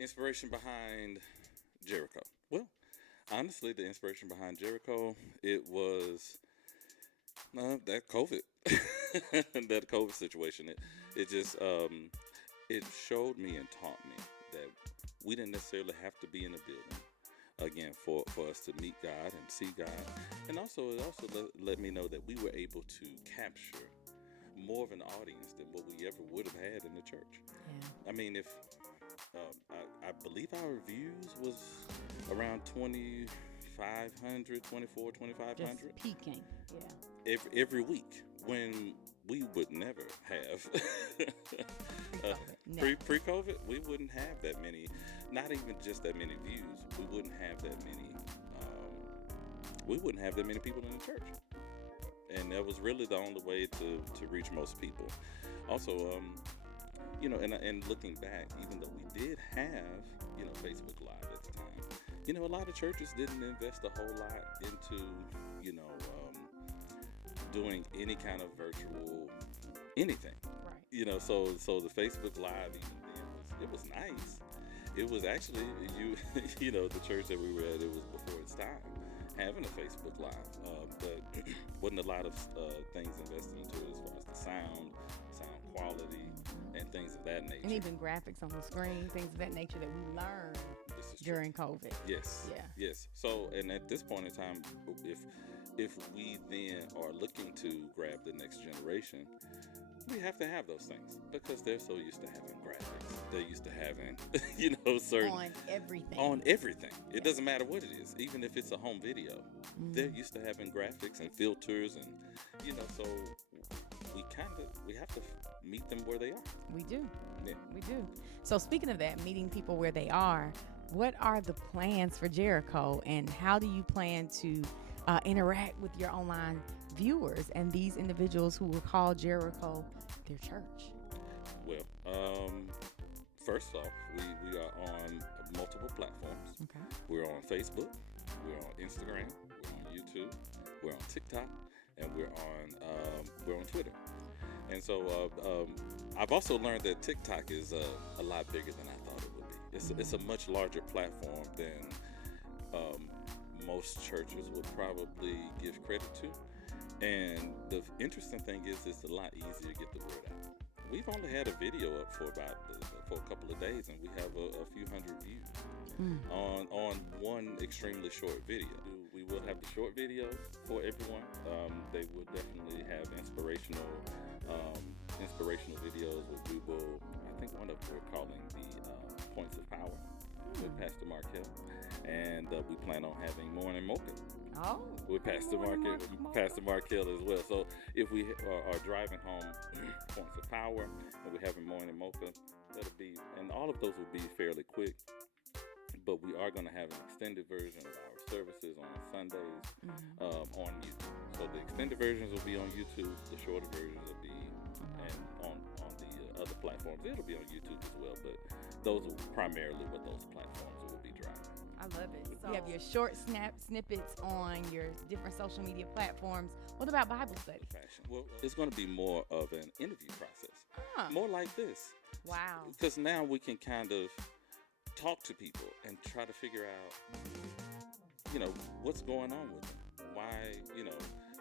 Inspiration behind Jericho. Well, honestly, the inspiration behind Jericho, it was that COVID, that COVID situation. It just it showed me and taught me that we didn't necessarily have to be in a building again for us to meet God and see God, and also it also let me know that we were able to capture more of an audience than what we ever would have had in the church. Yeah. I mean, if I believe our views was around 2,500, 24, 2,500 Just peaking. Yeah. every week when we would never have Never. pre-COVID, we wouldn't have that many, not even just that many views. We wouldn't have that many people in the church. And that was really the only way to reach most people. Also, and looking back, even though we did have, Facebook Live at the time, a lot of churches didn't invest a whole lot into, doing any kind of virtual anything. Right. So the Facebook Live even then it was nice. It was actually the church that we were at. It was before its time having a Facebook Live, but wasn't a lot of things invested into it as far as the sound quality, and things of that nature. And even graphics on the screen, things of that nature that we learned during COVID. Yes. Yeah. Yes. So, and at this point in time, if we then are looking to grab the next generation, we have to have those things because they're so used to having graphics. They're used to having, certain On everything. on everything. It doesn't matter what it is, even if it's a home video. They're used to having graphics and filters, and so we have to meet them where they are. We do. Yeah. We do. So speaking of that, meeting people where they are, what are the plans for Jericho, and how do you plan to interact with your online viewers and these individuals who will call Jericho their church? Well, first off, we are on multiple platforms. Okay. We're on Facebook, we're on Instagram, we're on YouTube, we're on TikTok, and we're on Twitter. And so I've also learned that TikTok is a lot bigger than I thought it would be. It's a much larger platform than most churches would probably give credit to. And the interesting thing is, it's a lot easier to get the word out. We've only had a video up for a couple of days, and we have a few hundred views on one extremly short video. We will have the short videos for everyone. They will definitely have inspirational videos. We will, I think one of them we're calling the Points of Power with Pastor Markell, and we plan on having Morning Mocha. Oh, With Pastor Markell as well. So if we are driving home Points of Power and we're having Morning Mocha, that'll be, and all of those will be fairly quick. But we are going to have an extended version of our services on Sundays on YouTube. So the extended versions will be on YouTube. The shorter versions will be and on the other platforms. It'll be on YouTube as well. But those are primarily what those platforms will be driving. I love it. So you have your short snippets on your different social media platforms. What about Bible study? Well, it's going to be more of an interview process. More like this. Wow. Because now we can kind of talk to people and try to figure out, what's going on with them. Why,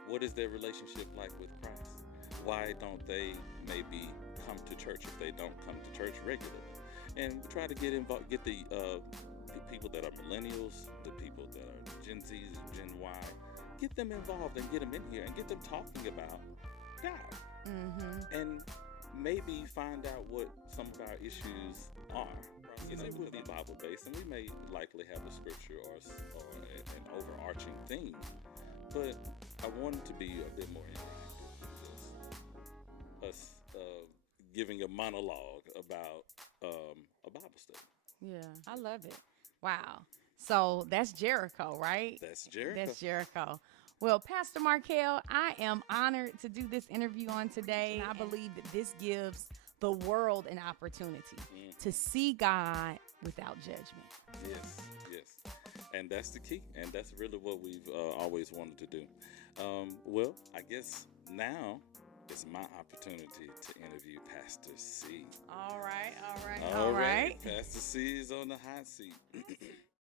what is their relationship like with Christ? Why don't they maybe come to church if they don't come to church regularly? And we try to get involved, get the people that are millennials, the people that are Gen Z, Gen Y, get them involved and get them in here and get them talking about God. And maybe find out what some of our issues are. It will be Bible based, and we may likely have a scripture or an overarching theme, but I want it to be a bit more interactive than just us giving a monologue about a Bible study. Yeah, I love it. Wow. So that's Jericho, right? That's Jericho. That's Jericho. Well, Pastor Markell, I am honored to do this interview on today. I believe that this gives the world an opportunity to see God without judgment. Yes. And that's the key. And that's really what we've always wanted to do. Well, I guess now it's my opportunity to interview Pastor C. All right, all right, All all right, right. Pastor C is on the hot seat.